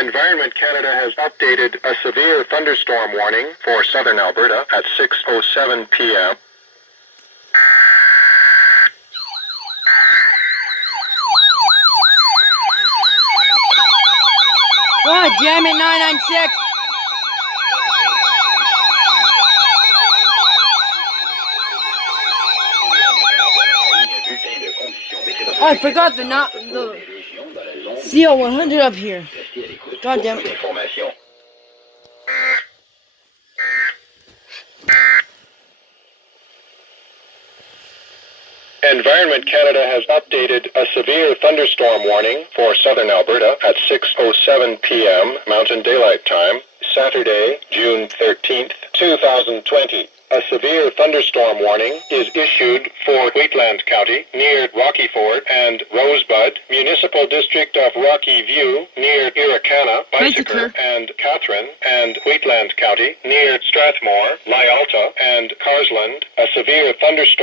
Environment Canada has updated a severe thunderstorm warning for southern Alberta at 6:07 p.m. God damn it, 996! Oh, I forgot the CO100 up here. God damn it. Environment Canada has updated a severe thunderstorm warning for southern Alberta at 6:07 p.m. Mountain Daylight Time, Saturday, June 13th, 2020. A severe thunderstorm warning is issued for Wheatland County near Rocky Ford and Rosebud, Municipal District of Rocky View near Irricana, Bicycle and Catherine, and Wheatland County near Strathmore, Lyalta, and Carsland. A severe thunderstorm